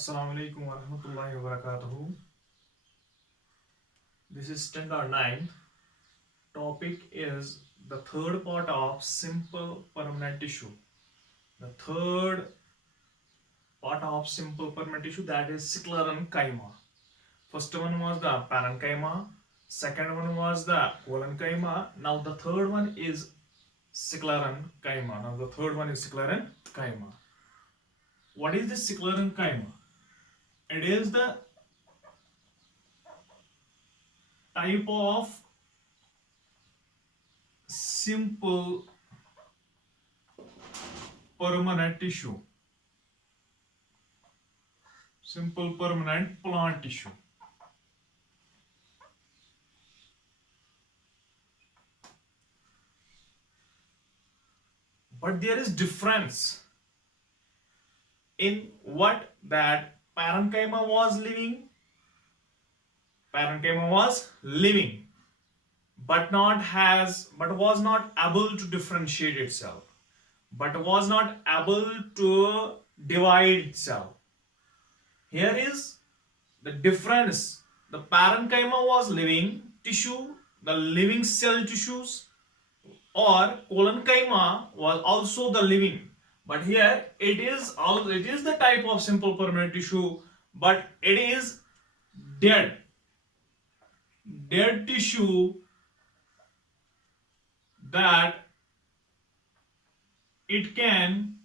Assalamu alaikum wa rahmatullahi wa barakatuhu. This is standard 9. Topic is the third part of simple permanent tissue. The third part of simple permanent tissue, that is sclerenchyma. First one was the parenchyma, second one was the collenchyma. Now the third one is sclerenchyma. What is this sclerenchyma? It is the type of simple permanent tissue, simple permanent plant tissue. But there is difference in what that parenchyma was living. Parenchyma was living, but was not able to differentiate itself, but was not able to divide itself. Here is the difference. The parenchyma was living tissue, the living cell tissues, or collenchyma was also the living. But here it is the type of simple permanent tissue, but it is dead tissue that it can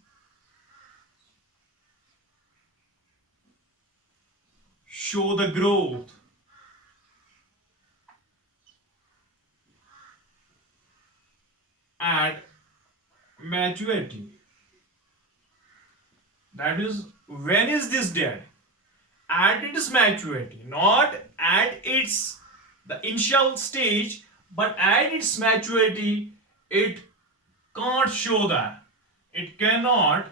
show the growth at maturity. That is, when is this dead? At its maturity, not at its the initial stage, but at its maturity, it can't show that. It cannot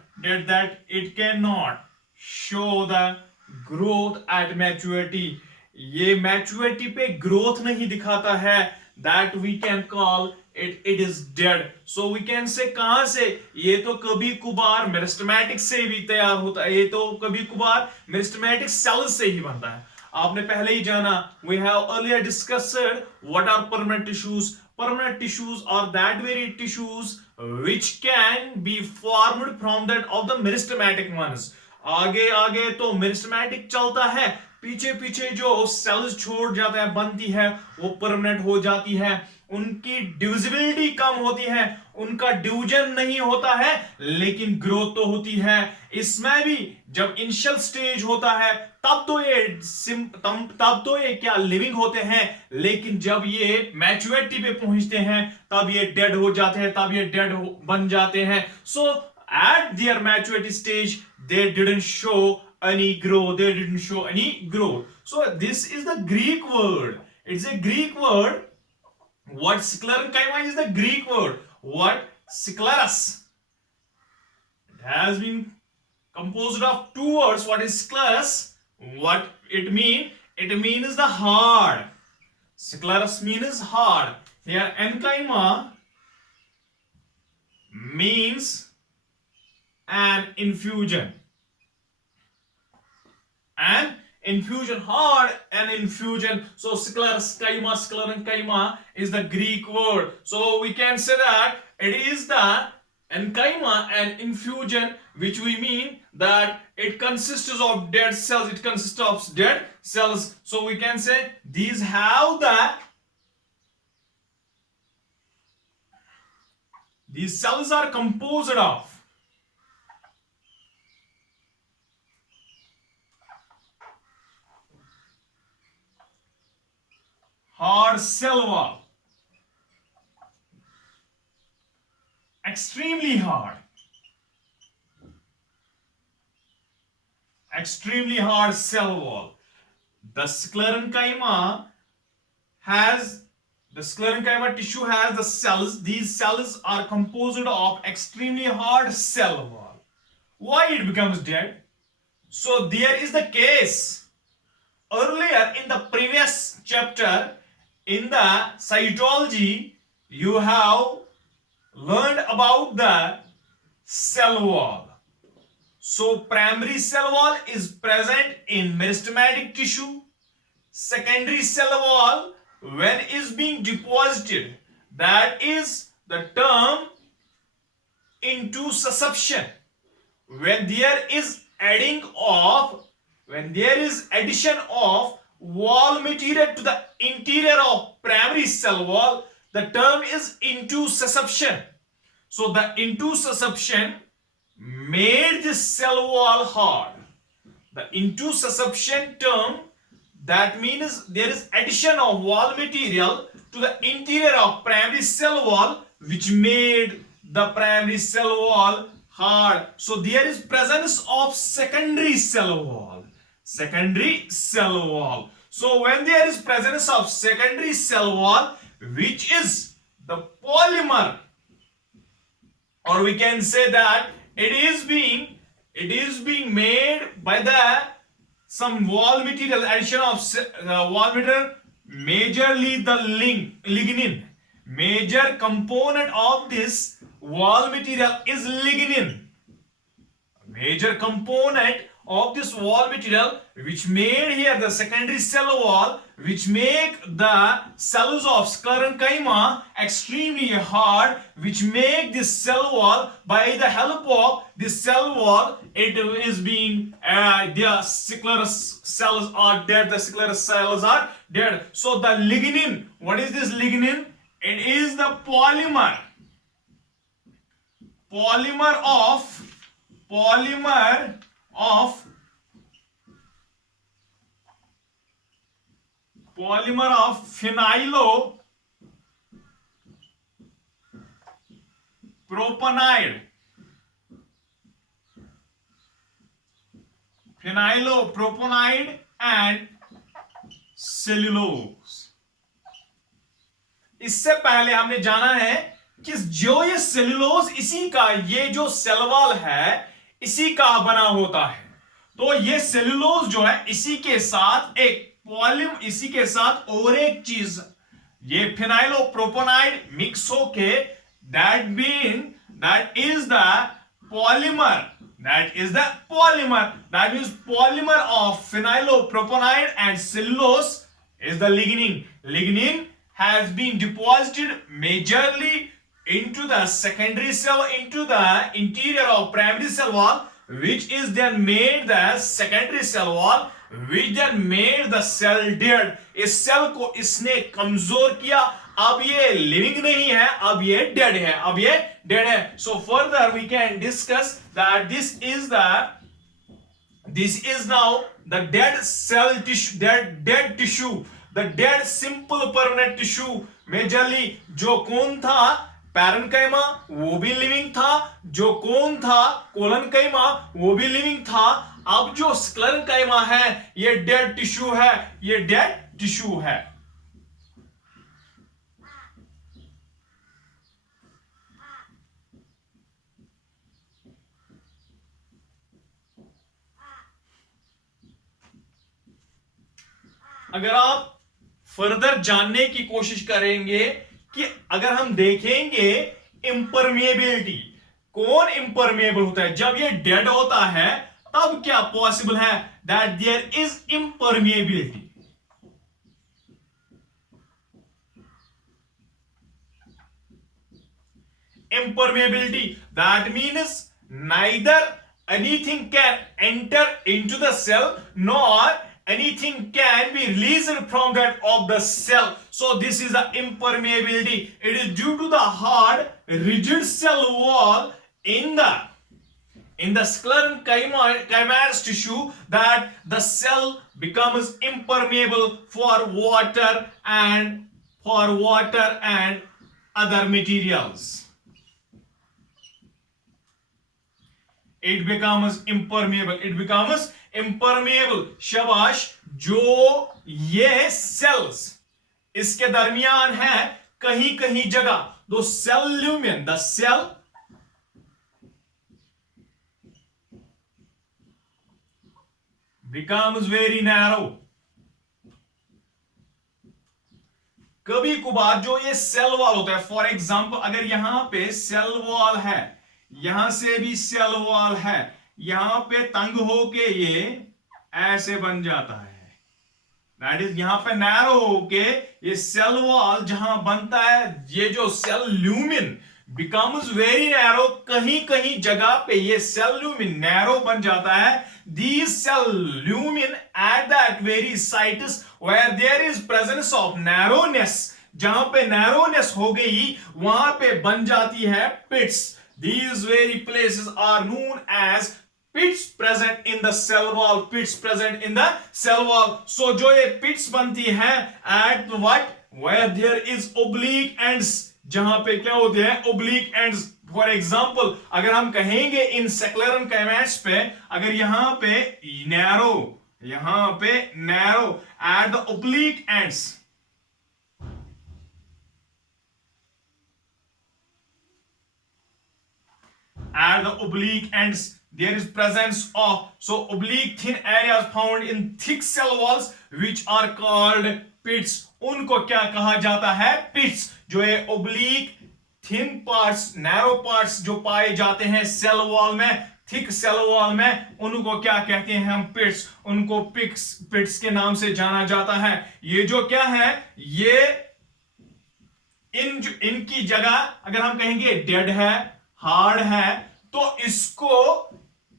show the growth at maturity. ये maturity पे growth नहीं दिखाता है. That we can call it is dead. So we can say कहां से? ये तो कभी कुबार मेरिस्टेमेटिक से भी तैयार होता है. ये तो कभी कुबार मेरिस्टेमेटिक सेल्स से ही बनता है. आपने पहले ही जाना, we have earlier discussed what are permanent tissues. Permanent tissues are that very tissues which can be formed from that of the meristematic ones. आगे आगे तो मेरिस्टेमेटिक चलता है, पीछे पीछे जो सेल्स छोड़ जाता है बनती है वो परमानेंट हो जाती है. उनकी डिविजिबिलिटी कम होती है, उनका डिवीजन नहीं होता है, लेकिन ग्रोथ तो होती है. इसमें भी जब इनिशियल स्टेज होता है तब तो ये क्या लिविंग होते हैं, लेकिन जब ये मैच्योरिटी पे पहुंचते हैं तब ये डेड हो जाते हैं, तब ये डेड बन जाते हैं. सो at their maturity stage they didn't show any growth. So this is the Greek word. It's a Greek word. What sclerenchyma is the Greek word. What sclerus? It has been composed of two words. What is sclerus? What it mean? It means the hard. Sclerus means hard. Here enchyma means an infusion. Hard and infusion. So sclerenchyma is the Greek word. So we can say that it is the enchyma and infusion, which we mean that it consists of dead cells. So we can say these cells are composed of hard cell wall, extremely hard cell wall. The sclerenchyma tissue has the cells. These cells are composed of extremely hard cell wall. Why it becomes dead? So there is the case earlier in the previous chapter. In the cytology, you have learned about the cell wall. So primary cell wall is present in meristematic tissue. Secondary cell wall, when is being deposited, that is the term intussusception. When there is addition of wall material to the interior of primary cell wall, the term is intussusception. So the intussusception made this cell wall hard. The intussusception term, that means there is addition of wall material to the interior of primary cell wall, which made the primary cell wall hard. So there is presence of secondary cell wall. Secondary cell wall. So when there is presence of secondary cell wall, which is the polymer, or we can say that it is being made by the some wall material, addition of wall material, majorly the lignin. Major component of this wall material is lignin. Major component of this wall material which made here the secondary cell wall, which make the cells of sclerenchyma extremely hard, which make this cell wall, by the help of this cell wall, it is being the sclerous cells are dead, the sclerous cells are dead. So the lignin, what is this lignin? It is the polymer of phenylpropanide and cellulose. इससे पहले हमने जाना है कि जो ये cellulose, इसी का ये जो सेल वॉल है इसी का बना होता है. तो ये सेलुलोज जो है इसी के साथ एक इसी के साथ और एक चीज, ये फिनाइलोप्रोपेनाइड मिक्स होके that is the polymer. That means polymer of phenylpropanide and cellulose is the lignin. Lignin has been deposited majorly into the secondary cell, into the interior of primary cell wall, which is then made the secondary cell wall, which then made the cell dead. इस cell को इसने कमजोर किया. अब ये living नहीं है, अब ये डेड है. So further we can discuss that this is now the dead cell tissue, dead tissue, the dead simple permanent tissue. Majorly जो कौन था, पैरेन्काइमा, वो भी लिविंग था. जो कौन था, कोलनकाइमा, वो भी लिविंग था. अब जो स्क्लेरेन्काइमा है ये डेड टिश्यू है. अगर आप फर्दर जानने की कोशिश करेंगे कि अगर हम देखेंगे इंपरमेबिलिटी, कौन इंपरमेबल होता है, जब ये डेड होता है तब क्या पॉसिबल है, that there is impermeability. Impermeability, that means neither anything can enter into the cell nor anything can be released from that of the cell. So this is the impermeability. It is due to the hard rigid cell wall in the sclerenchymatous tissue that the cell becomes impermeable for water and other materials. It becomes impermeable. शाबाश. जो ये sales इसके दरमियान है कहीं जगह, दो cell lumen, the cell becomes very narrow. कभी कभार जो ये सेल वॉल होता है, फॉर एग्जांपल अगर यहां पे सेल वॉल है, यहां से भी सेल वॉल है, यहां पे तंग होके ये ऐसे बन जाता है। दैट इज यहां पे नैरो होके ये सेल वॉल जहां बनता है, ये जो cell lumen becomes very narrow, कहीं कहीं जगह पे ये सेल ल्यूमिन नैरो बन जाता है। These cell lumen at that very sites where there is presence of narrowness, जहां पे narrowness हो गई वहां पे बन जाती है pits. These very places are known as pits present in the cell wall. Pits present in the cell wall. So जो ये pits बनती है at what, where there is oblique ends, जहां पे क्या होते हैं oblique ends. फॉर एग्जाम्पल अगर हम कहेंगे इन सेक्युलरम कैमेट्स पे, अगर यहां पे narrow at the oblique ends, there is presence of oblique thin areas found in thick cell walls which are called pits. उनको क्या कहा जाता है? pits. जो ये oblique thin parts, narrow parts जो पाए जाते हैं सेल वॉल में, थिक सेल वॉल में, उनको क्या कहते हैं हम? पिट्स. उनको पिट्स के नाम से जाना जाता है. ये जो क्या है, ये इनकी जगह अगर हम कहेंगे डेड है, हार्ड है, तो इसको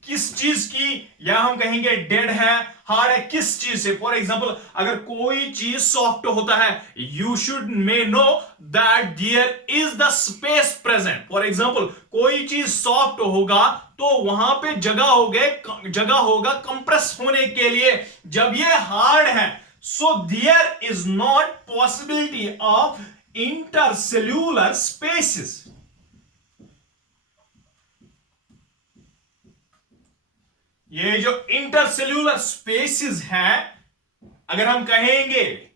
किस चीज की, या हम कहेंगे डेड है, हार्ड है, किस चीज से? फॉर एग्जाम्पल अगर कोई चीज सॉफ्ट होता है, you should may know that there is the space present. For example कोई चीज सॉफ्ट होगा तो वहां पे जगह होगा कंप्रेस होने के लिए. जब ये हार्ड है, so there is not possibility of intercellular spaces. ये जो इंटरसेल्यूलर स्पेसिस हैं, अगर हम कहेंगे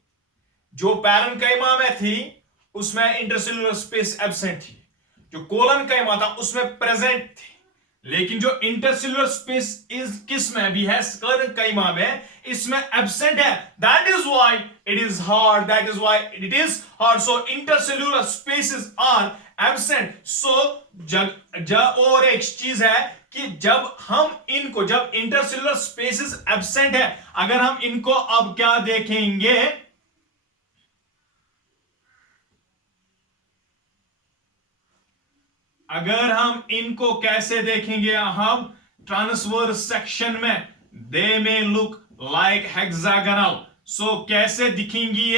जो पैरेन्काइमा में थी उसमें इंटरसेल्यूलर स्पेस एब्सेंट थी, जो कोलनकाइमा था उसमें प्रेजेंट थी, लेकिन जो इंटरसेल्यूलर स्पेस इस किस में भी है, स्क्लेरेन्काइमा में, इसमें एब्सेंट है. That is why it is hard. So intercellular spaces are absent. So और एक चीज है कि जब इंटरसेल्युलर स्पेसेस एब्सेंट है, अगर हम इनको अब क्या देखेंगे, अगर हम इनको कैसे देखेंगे, हम ट्रांसवर्स सेक्शन में, दे में लुक लाइक हेक्सागोनल. सो कैसे दिखेंगी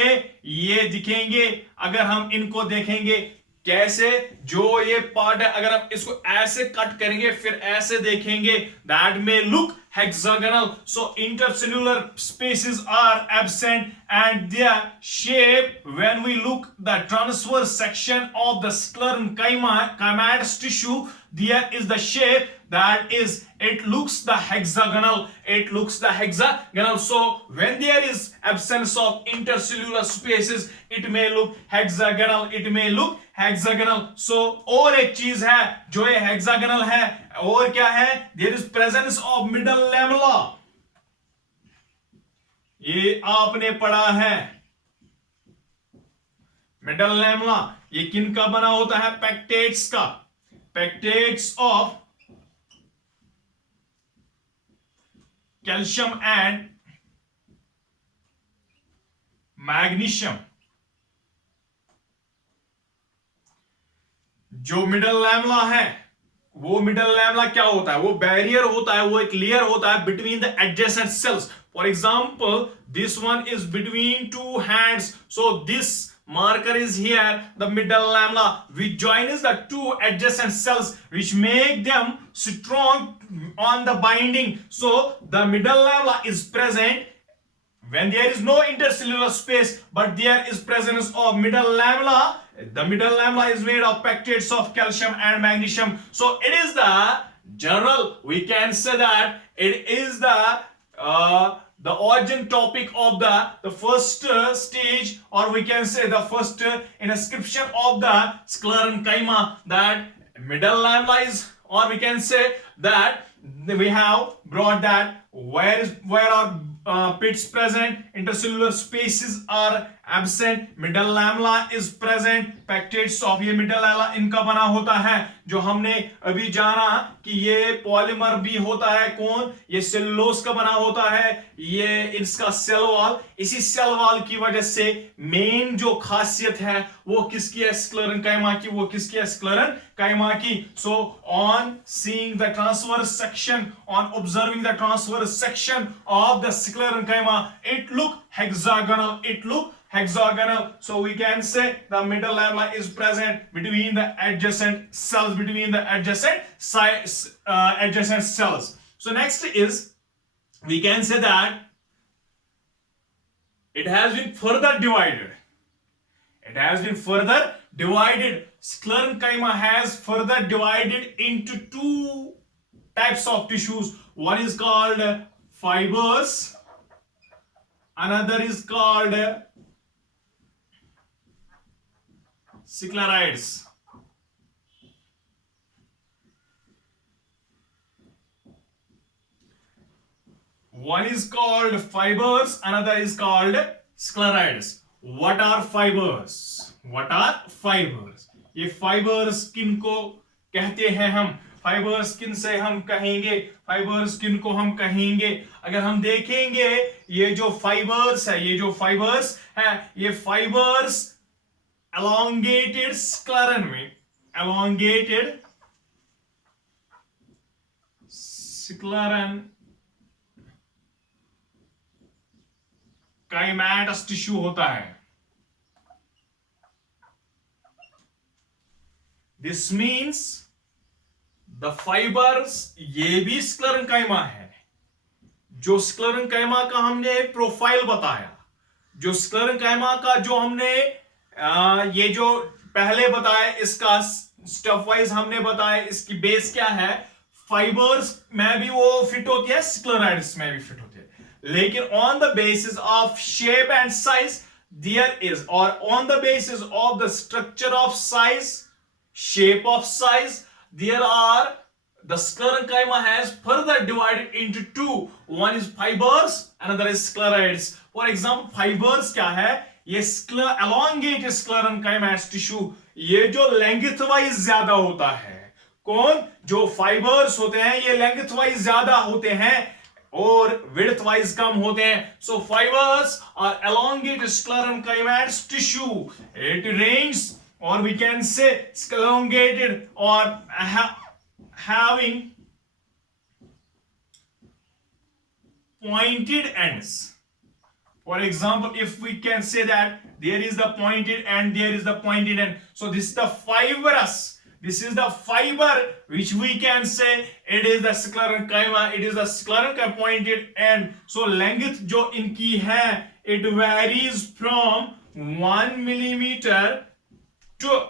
ये दिखेंगे अगर हम इनको देखेंगे. कैसे? जो ये पार्ट है, अगर हम इसको ऐसे कट करेंगे फिर ऐसे देखेंगे, दैट में look hexagonal. So intercellular spaces are absent and their shape, when we look the transverse section of the sclerenchymatous tissue, there is the shape that is, it looks the hexagonal. So when there is absence of intercellular spaces, it may look hexagonal. So और एक चीज है जो ये hexagonal है, और क्या है? There is presence of middle lamella. ये आपने पढ़ा है. मिडल लैमेला ये किन का बना होता है? पेक्टेट्स का. पेक्टेट्स ऑफ कैल्शियम एंड मैग्नीशियम. जो मिडल लैमेला है, वो मिडल लैमेला क्या होता है? वो बैरियर होता है, वो एक लेयर होता है between the adjacent sales. For example this one is between two hands. So this marker is here, the middle lamella, which joins the two adjacent cells, which make them strong on the binding. So the middle lamella is present when there is no intercellular space, but there is presence of middle lamella. The middle lamella is made of pectates of calcium and magnesium. So it is the general, we can say that it is the origin topic of the first stage, or we can say the first inscription of the sclerenchyma, that middle lamella is, or we can say that we have brought that where are pits present, intercellular spaces are absent, middle lamella is present, pectates of ये middle lamella इनका बना होता है, जो हमने अभी जाना कि ये पॉलीमर भी होता है, कौन, ये सेलुलोज का बना होता है, ये इसका सेल वॉल, इसी सेल वॉल की वजह से मेन जो खासियत है वो किसकी है, स्क्लेरेंकाइमा की, वो किसकी है, स्क्लेरेंकाइमा की. So on seeing the transverse section, on observing the transverse section of the sclerenchyma, it look hexagonal. So we can say the middle lamella is present between the adjacent cells, adjacent cells. So next is, we can say that it has been further divided. Sclerenchyma has further divided into two types of tissues. One is called fibers, another is called sclerites. One is called fibers, another is called sclerites. What are fibers? ये fibres किन को कहते हैं हम? Fibres किन से हम कहेंगे? फाइबर्स किन को हम कहेंगे? अगर हम देखेंगे ये जो फाइबर्स है, ये फाइबर्स elongated scleron में, elongated scleron काइमेटस टिश्यू होता है. दिस मीन्स द फाइबर्स, ये भी स्क्लेरेंकाइमा है. जो स्क्लेरेंकाइमा का हमने प्रोफाइल बताया, जो स्क्लेरेंकाइमा का जो हमने ये जो पहले बताया, इसका स्टेप वाइज हमने बताया, इसकी बेस क्या है, फाइबर्स में भी वो फिट होती है, स्क्लेराइड्स में भी फिट होती है. लेकिन on the basis of shape and size there is, or on the basis of the structure of size, shape of size, there are, the sclerenchyma has further divided into two. One is fibers, another is sclerites. For example, fibers क्या है, ये elongated sclerenchymatous tissue, ये जो length wise ज्यादा होता है. कौन? जो fibers होते हैं ये length wise ज्यादा होते हैं और width wise कम होते हैं. So fibers are elongated sclerenchymatous tissue. It ranges, or we can say elongated, or having pointed ends. For example, if we can say that there is the pointed end, there is the pointed end. So this is the fibrous. This is the fiber which we can say it is the sclerenchyma. It is the sclerenchyma pointed end. So length जो इनकी है, it varies from 1 millimeter to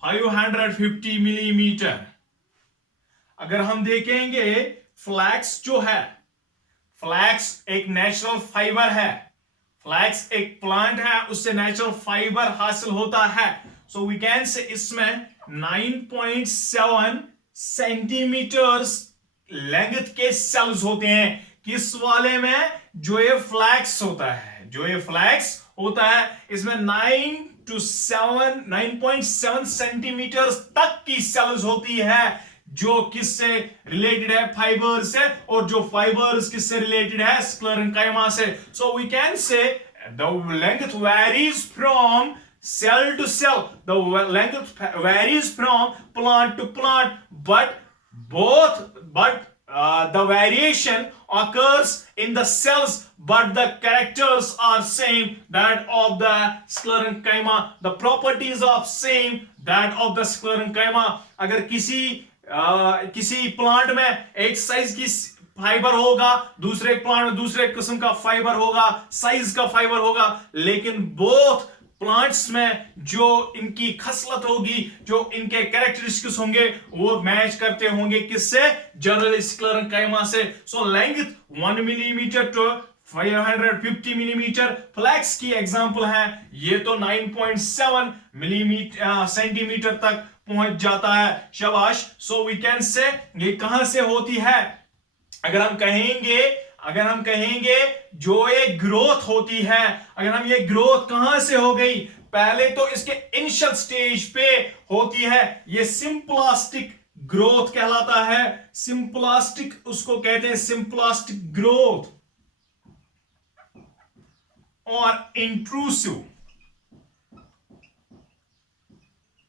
550 millimeter. अगर हम देखेंगे flex जो है, flex एक natural fibre है, फ्लैक्स एक प्लांट है, उससे नेचुरल फाइबर हासिल होता है. So we can say इसमें 9.7 सेंटीमीटर्स लेंथ के सेल्स होते हैं. किस वाले में? जो ये फ्लैक्स होता है, इसमें 9.7 सेंटीमीटर्स तक की सेल्स होती है, जो किससे रिलेटेड है? फाइबर से. और जो फाइबर्स किससे रिलेटेड है? स्क्लेरेंकाइमा से. So we can say the length varies from cell to cell, the length varies from plant to plant, but the variation occurs in the cells, but the characters are same, that of the sclerenchyma. The properties are same, that of the sclerenchyma. अगर किसी plant में एक size की fibre होगा, दूसरे plant में दूसरे किस्म का फाइबर होगा, साइज का फाइबर होगा, लेकिन बोथ प्लांट्स में जो इनकी खसलत होगी, जो इनके कैरेक्टरिस्टिक्स होंगे, वो मैच करते होंगे किससे? जनरल स्क्लेरेंकाइमा से. So length 1 millimetre to 550 millimetre. Flax की एग्जांपल है, ये तो 9.7 मिलीमीटर सेंटीमीटर तक पहुंच जाता है. शाबाश. सो वी कैन से ये कहां से होती है? अगर हम कहेंगे अगर हम कहेंगे जो ये ग्रोथ होती है, अगर हम ये ग्रोथ कहां से हो गई, पहले तो इसके इनिशियल स्टेज पे होती है, ये सिंप्लास्टिक ग्रोथ कहलाता है। सिंप्लास्टिक उसको कहते हैं, सिंप्लास्टिक ग्रोथ और इंट्रूसिव,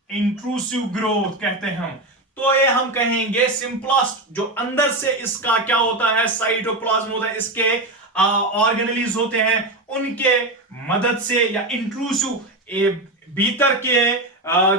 इंट्रूसिव ग्रोथ कहते हैं हम। तो ये हम कहेंगे सिंपलास्ट, जो अंदर से इसका क्या होता है, साइटोप्लाज्म होता है, इसके ऑर्गेनेलीज होते हैं, उनके मदद से, या इंट्रूसिव भीतर के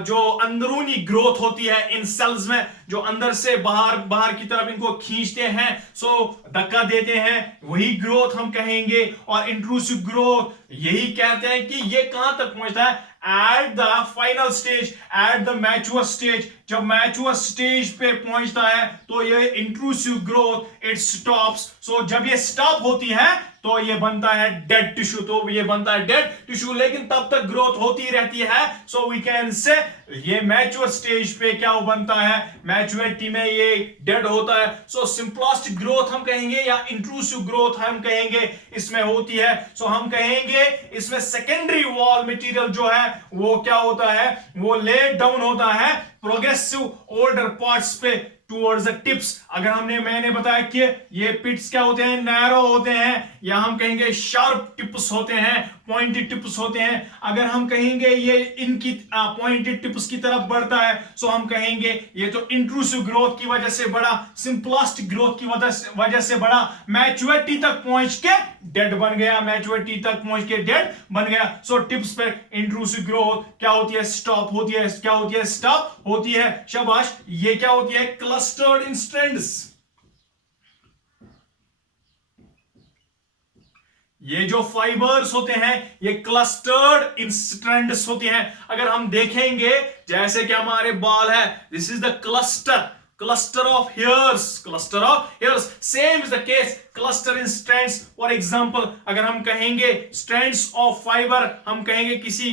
जो अंदरूनी ग्रोथ होती है इन सेल्स में, जो अंदर से बाहर बाहर की तरफ इनको खींचते हैं, सो धक्का देते हैं, वही ग्रोथ हम कहेंगे। और इंट्रूसिव ग्रोथ यही कहते हैं कि ये कहां तक पहुंचता है, at the final stage, at the mature stage. जब मैच्योर स्टेज पे पहुंचता है तो ये इंट्रूसिव ग्रोथ इट स्टॉप्स। सो जब ये स्टॉप होती है तो ये बनता है डेड टिश्यू, तो ये बनता है डेड टिश्यू, लेकिन तब तक ग्रोथ होती रहती है। सो वी कैन से ये मैच्योर स्टेज पे क्या बनता है, मैच्योरिटी में ये डेड होता है। सो सिंप्लास्टिक ग्रोथ हम कहेंगे या इंट्रूसिव ग्रोथ हम कहेंगे, इसमें होती है। सो हम कहेंगे इसमें सेकेंडरी वॉल मटेरियल जो है वो क्या होता है, वो लेट डाउन होता है प्रोग्रेसिव ओल्डर पार्ट्स पे टूवर्ड्स द टिप्स। अगर मैंने बताया कि ये पिट्स क्या होते हैं, नैरो होते हैं, या हम कहेंगे शार्प टिप्स होते हैं, पॉइंटेड टिप्स होते हैं। अगर हम कहेंगे ये इनकी पॉइंटेड टिप्स की तरफ बढ़ता है, सो हम कहेंगे ये तो इंट्रूसिव ग्रोथ की वजह से बढ़ा, सिंप्लास्टिक ग्रोथ की वजह से बढ़ा, मैच्योरिटी तक पहुंच के डेड बन गया, मैच्योरिटी तक पहुंच के डेड बन गया। सो टिप्स पे इंट्रूसिव ग्रोथ क्या होती है, स्टॉप होती है, क्या होती है, स्टॉप होती है। शाबाश। ये क्या होती है, क्लस्टर्ड इन स्ट्रैंड्स। ये जो फाइबर्स होते हैं ये क्लस्टर्ड इन स्ट्रैंड्स होते हैं। अगर हम देखेंगे जैसे कि हमारे बाल है, this is the cluster of hairs, cluster of hairs, same is the case, cluster in strands। for example अगर हम कहेंगे strands of fiber, हम कहेंगे किसी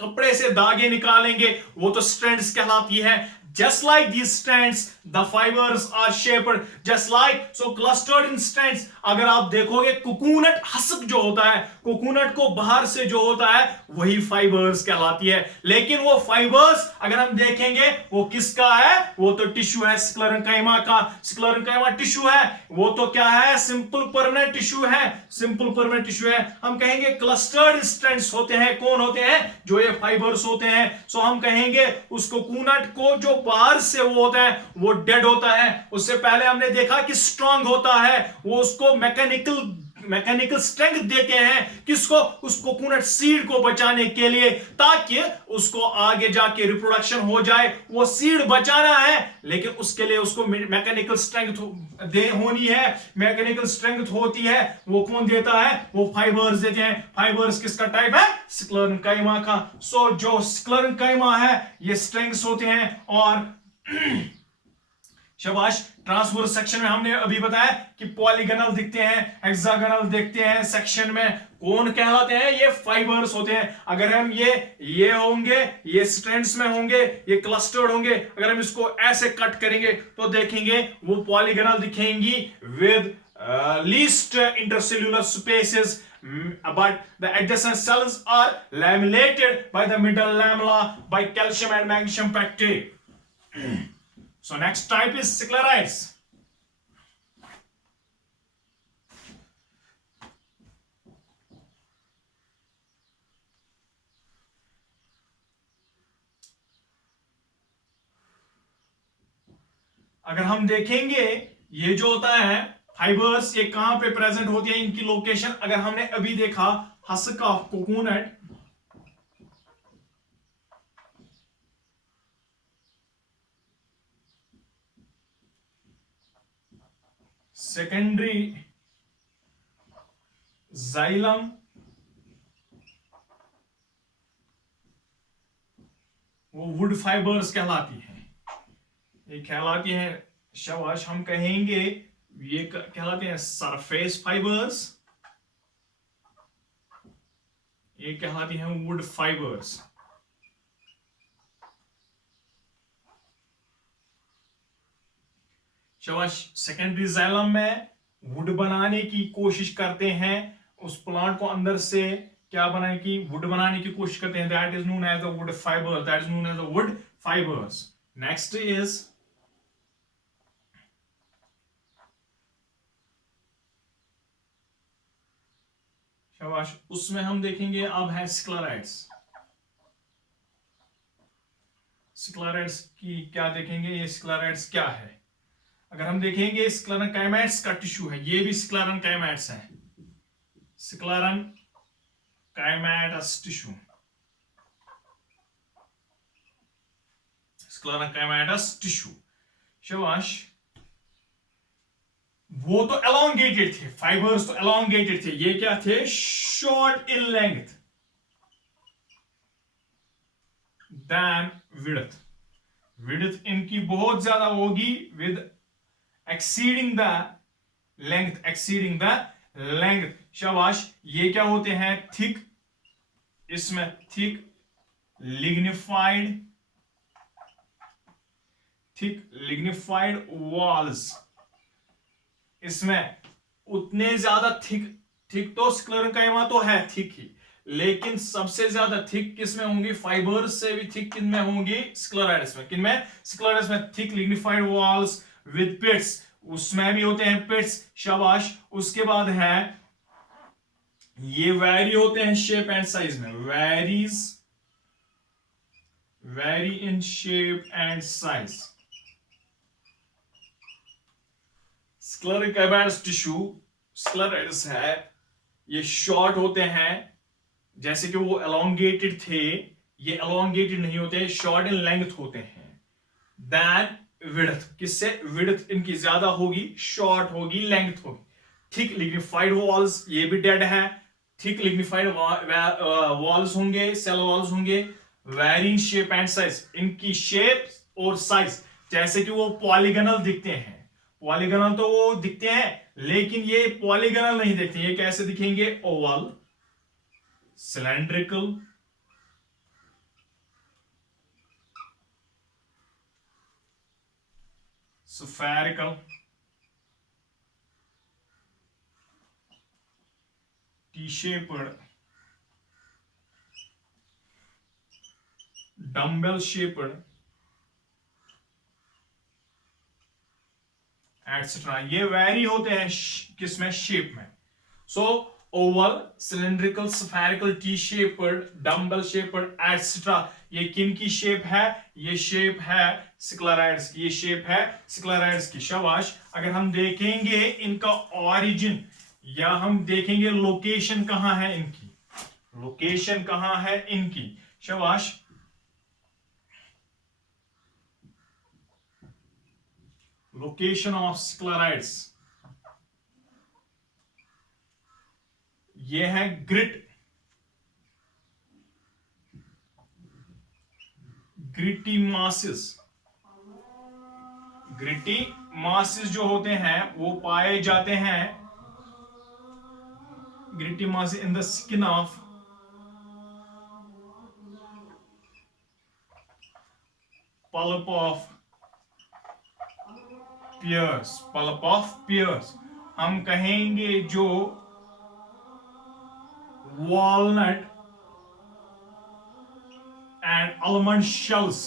कपड़े से धागे निकालेंगे, वो तो strands कहलाती है। just like these strands the fibers are shaped just like, so clustered in strands। अगर आप देखोगे कोकोनट हस्क जो होता है, कोकोनट को बाहर से जो होता है वही फाइबर्स कहलाती है। लेकिन वो फाइबर्स अगर हम देखेंगे वो किसका है, वो तो टिश्यू है, स्क्लेरेंकाइमा का। स्क्लेरेंकाइमा टिश्यू है, वो तो क्या है, सिंपल परमानेंट टिश्यू है, सिंपल परमानेंट टिश्यू है। हम कहेंगे क्लस्टर्ड स्ट्रैंड्स होते हैं, कौन होते हैं, जो ये फाइबर्स होते हैं। सो हम कहेंगे उस कोकोनट को जो बाहर से वो होता है वो डेड होता है। उससे पहले हमने देखा कि स्ट्रांग होता है, वो उसको मैकेनिकल स्ट्रेंथ देते हैं, किसको, उस कोकोनट सीड को बचाने के लिए, ताकि उसको आगे जाके रिप्रोडक्शन हो जाए। वो सीड बचाना है लेकिन उसके लिए उसको मैकेनिकल स्ट्रेंथ होनी है, मैकेनिकल स्ट्रेंथ होती है, वो कौन देता है, वो फाइबर्स देते हैं। फाइबर्स किसका टाइप है, स्क्लेरेंकाइमा का। सो जो स्क्लेरेंकाइमा है ये स्ट्रेंथ्स होते हैं। और शाबाश। ट्रांसवर्स सेक्शन में हमने अभी बताया कि पॉलीगनल दिखते हैं, हेक्सागोनल दिखते हैं, सेक्शन में कौन कहलाते हैं, ये फाइबर्स होते हैं। अगर हम ये होंगे, ये स्ट्रैंड्स में होंगे, ये क्लस्टर्ड होंगे, अगर हम इसको ऐसे कट करेंगे तो देखेंगे वो पॉलीगनल दिखेंगी with least intercellular spaces, but the adjacent cells are lamellated by the middle lamella by calcium and magnesium pectate। So next type is sclerites। अगर हम देखेंगे ये जो होता है फाइबर्स, ये कहां पे प्रेजेंट होती है, इनकी लोकेशन। अगर हमने अभी देखा husk of coconut, secondary xylem, वो वुड फाइबर्स कहलाती है, ये कहलाती है। शाबाश। हम कहेंगे ये कहलाते हैं सरफेस फाइबर्स, ये कहलाती हैं वुड फाइबर्स। शाबाश। सेकेंडरी जाइलम में वुड बनाने की कोशिश करते हैं, उस प्लांट को अंदर से क्या बनाने की, वुड बनाने की कोशिश करते हैं, that is known as the wood fibre, that is known as the wood fibres. Next is शाबाश, उसमें हम देखेंगे अब है स्क्लेराइड्स। स्क्लेराइड्स की क्या देखेंगे, ये स्क्लेराइड्स क्या है। अगर हम देखेंगे स्क्लेरन काइमैट्स का टिश्यू है, ये भी स्क्लेरन काइमैट्स है, स्क्लेरन काइमैटस टिश्यू, स्क्लेरन काइमैटस टिश्यू। शाबाश, वो तो एलोंगेटेड थे, फाइबर्स तो एलोंगेटेड थे, ये क्या थे, short in length than width. Width इनकी बहुत ज्यादा होगी with exceeding the length, exceeding the length. शाबाश, ये क्या होते हैं, थिक, इसमें thick lignified, thick lignified walls, इसमें उतने ज्यादा थिक, थिक तो स्क्लेरेंकाइमा तो है थिक ही, लेकिन सबसे ज्यादा थिक किसमें होंगी, फाइबर्स से भी थिक किनमें होंगी, स्क्लेराइड्स में। किनमें, स्क्लेराइड्स में, थिक लिग्निफाइड वॉल्स विद पिट्स, उसमें भी होते हैं पिट्स। शाबाश, उसके बाद है ये वैरी होते हैं शेप एंड साइज में, vary in shape and size. Sclerenchymatous tissue sclereids है, ये शॉर्ट होते हैं, जैसे कि वो एलोंगेटेड थे, ये एलोंगेटेड नहीं होते, शॉर्ट इन लेंथ होते हैं देन विड्थ, किससे, विड्थ इनकी ज्यादा होगी, शॉर्ट होगी, लेंथ होगी। थिक लिग्निफाइड वॉल्स, ये भी डेड है, थिक लिग्निफाइड वॉल्स होंगे, सेल वॉल्स होंगे, वेरिंग शेप एंड साइज, इनकी शेप और साइज, जैसे कि वो पॉलीगनल दिखते हैं, पॉलीगनल तो वो दिखते हैं, लेकिन ये पॉलीगनल नहीं दिखते, ये कैसे दिखेंगे, oval, cylindrical, spherical, T-shaped, dumbbell shaped, etcetera. ये वैरी होते हैं किसमें, शेप में। So oval, cylindrical, spherical, T shaped, dumbbell shaped etcetera, ये किन की शेप है, ये शेप है स्क्लेराइड्स की, ये शेप है स्क्लेराइड्स की। शाबाश, अगर हम देखेंगे इनका ओरिजिन या हम देखेंगे लोकेशन कहां है इनकी, लोकेशन कहां है इनकी। शाबाश, लोकेशन ऑफ स्क्लेराइड्स, ये है grit, gritty masses, gritty masses जो होते हैं वो पाए जाते हैं, gritty masses in the skin of pulp of pears, pulp of pears, हम कहेंगे जो walnut and almond shells,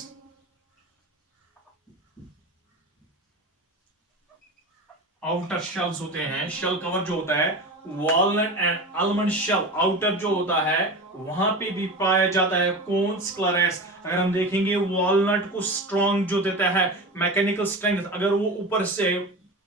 outer shells होते हैं, शेल कवर जो होता है, walnut and almond shell outer जो होता है वहां पे भी पाया जाता है कौन, स्क्लेराइड्स। अगर हम देखेंगे वॉलनट को स्ट्रॉन्ग जो देता है, मैकेनिकल स्ट्रेंथ, अगर वो ऊपर से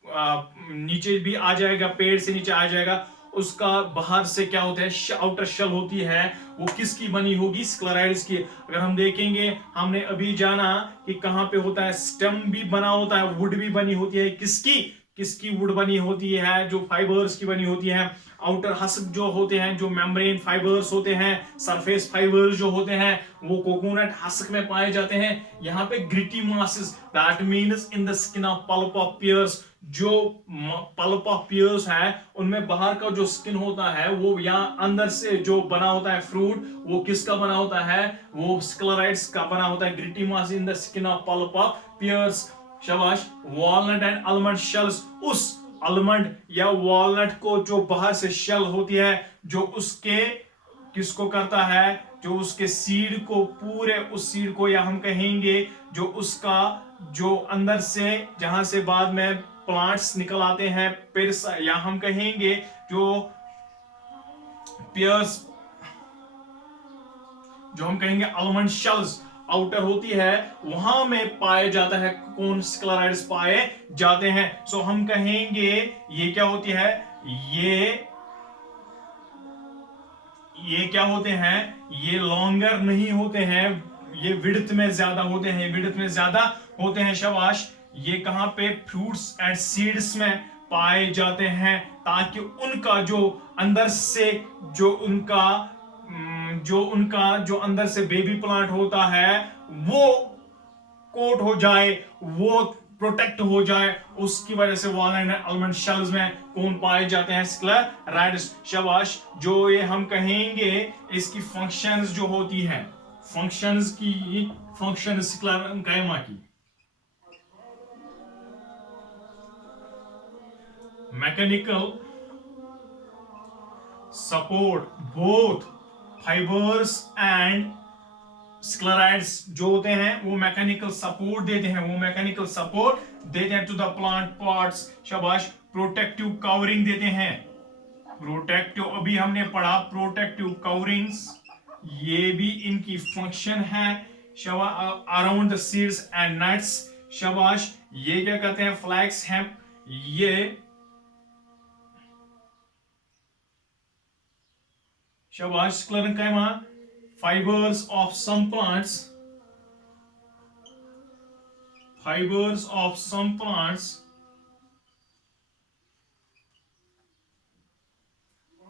नीचे भी आ जाएगा, पेड़ से नीचे आ जाएगा, उसका बाहर से क्या होता है, आउटर शेल होती है, वो किसकी बनी होगी, स्क्लेराइड्स की। अगर हम देखेंगे, हमने अभी जाना कि कहां पे होता है, स्टेम भी बना होता है, वुड भी बनी होती है, किसकी, किसकी वुड बनी होती है, जो फाइबर्स की बनी होती है। आउटर हस्क जो होते हैं, जो मेम्ब्रेन फाइबर्स होते हैं, सरफेस फाइबर्स जो होते हैं, वो कोकोनट हस्क में पाए जाते हैं। यहाँ पे gritty masses, that means in the skin of pulp of pears, जो पल्प ऑफ पियर्स है उनमें बाहर का जो स्किन होता है वो, या अंदर से जो बना होता है फ्रूट, वो किसका बना होता है, वो स्क्लेराइड्स का बना होता है। Gritty mass in the skin of pulp of pears. शाबाश, वॉलनट एंड आलमंड शेल्स उस आलमंड या वॉलनट को जो बाहर से शेल होती है, जो उसके किसको करता है, जो उसके सीड को, पूरे उस सीड को, या हम कहेंगे जो उसका जो अंदर से जहां से बाद में प्लांट्स निकल आते हैं, फिर या हम कहेंगे जो पियर्स, जो हम कहेंगे आलमंड शेल्स आउटर होती है, वहां में पाए जाता है, कौन स्क्लेराइड्स पाए जाते हैं। सो हम कहेंगे ये क्या होती है, ये क्या होते हैं, ये लॉन्गर नहीं होते हैं, ये विड्थ में ज्यादा होते हैं, विड्थ में ज्यादा होते हैं, शाबाश। ये कहां पे, फ्रूट्स एंड सीड्स में पाए जाते हैं, ताकि उनका जो अंदर से जो अंदर से बेबी प्लांट होता है वो कोट हो जाए, वो प्रोटेक्ट हो जाए। उसकी वजह से वॉलनट एंड आलमंड शेल्स में कौन पाए जाते हैं, स्क्लेराइड्स, शाबाश। जो ये हम कहेंगे इसकी फंक्शंस जो होती है, फंक्शन स्क्लेरेंकाइमा की, mechanical support both fibres and sclereids जो होते हैं वो मैकेनिकल सपोर्ट देते हैं, टू द प्लांट पार्ट्स, शाबाश। प्रोटेक्टिव कवरिंग देते हैं, प्रोटेक्टिव, अभी हमने पढ़ा प्रोटेक्टिव कवरिंग्स, ये भी इनकी फंक्शन है, शाबाश। Around the seeds and nuts, शाबाश। ये क्या कहते हैं, फ्लैक्स हेम्प, ये शाबाश। Sclerenchyma, fibers of some plants,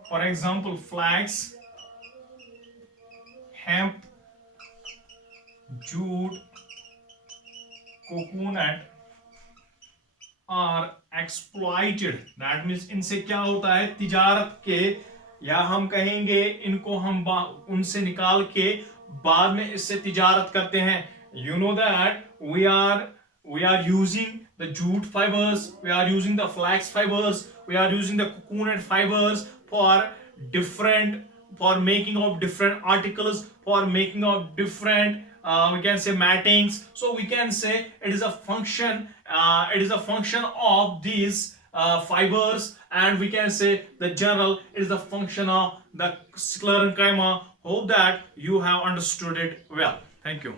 for example flax, hemp, jute, coconut are exploited, that means इनसे क्या होता है, तिजारत के, या हम कहेंगे इनको हम उनसे निकाल के बाद में इससे तिजारत करते हैं। You know that we are using the jute fibers, we are using the flax fibers, we are using the coconut fibers for making of different articles, for making of different we can say mattings. So we can say it is a function of these fibers, and we can say the general is the function of the sclerenchyma. Hope that you have understood it well. Thank you.